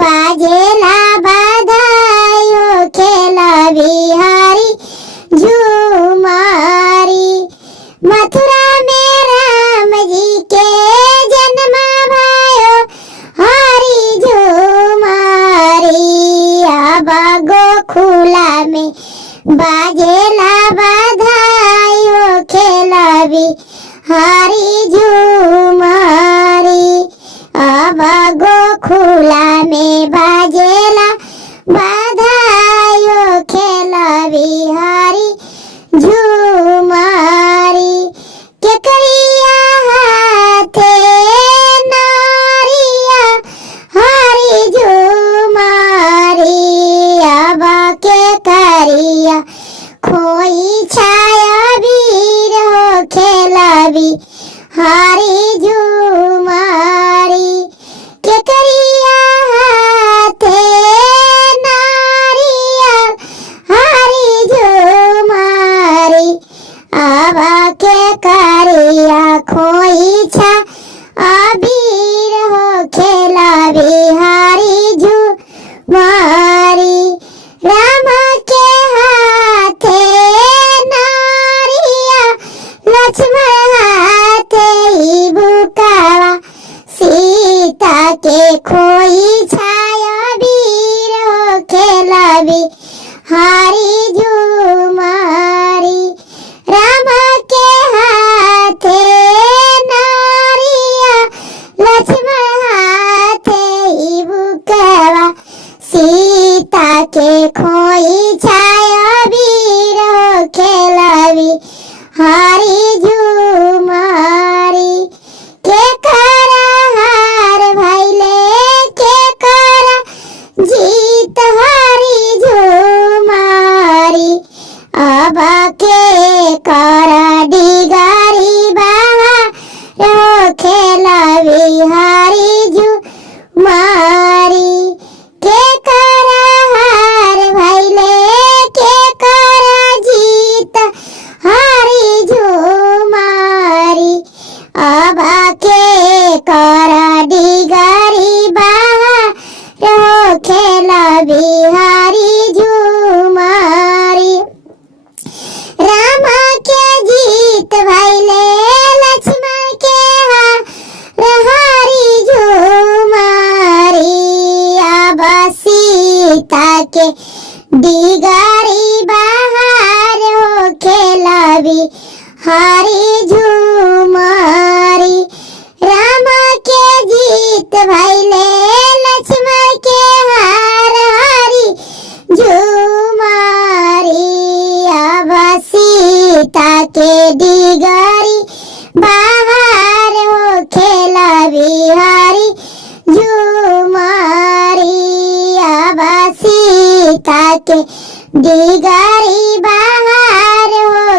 बाजेला बधाई हो खेला बिहारी झूमारी। मथुरा में राम जी के जन्म भयो हरी झूमारी। अब गोकुला में बाजेला बधाई हो खेला बिहारी झूमारी। अब गोकुला में बाजेला बधाई हो खेला बिहारी झूमारी। केकरिया हाथे नारिया हरी झूमारी। अब केकरिया खोई छाया वीर हो खेला बिहारी झूमारी। केकरिया हाथे नारिया हरी झूमारी। अब केकरिया खोई छा अबीर हो खेला बिहारी झूमारी। राम के हाथे नारिया लक्ष्मण हाथे बुकावा। सीता के खोई छाया वीर हो खेला बिहारी झूमारी। राम के हाथे नारिया लक्ष्मण हाथे बुकावा। सीता के खोई छाया वीर हो खेला बिहारी झूमारी। के करा हार भैले के करा जीत हरी झूमारी। अब के करा डिगारी बाहर हो खेला बिहारी झूमारी। के करा हार भैले के करा जीत हरी झूमारी। अब के करा डिगारी बाहर हो खेला बिहारी झूमारी। राम के जीत भैले लक्ष्मण के हरी झूमारी। अब सीता के डिगारी बाहर हो खेला बिहारी झूमारी। राम के जीत भैले लक्ष्मण के हरी झूमारी। अब सीता के डिगारी बाहर हो खेला बिहारी झूमारी। अब सीता के डिगारी बाहर हो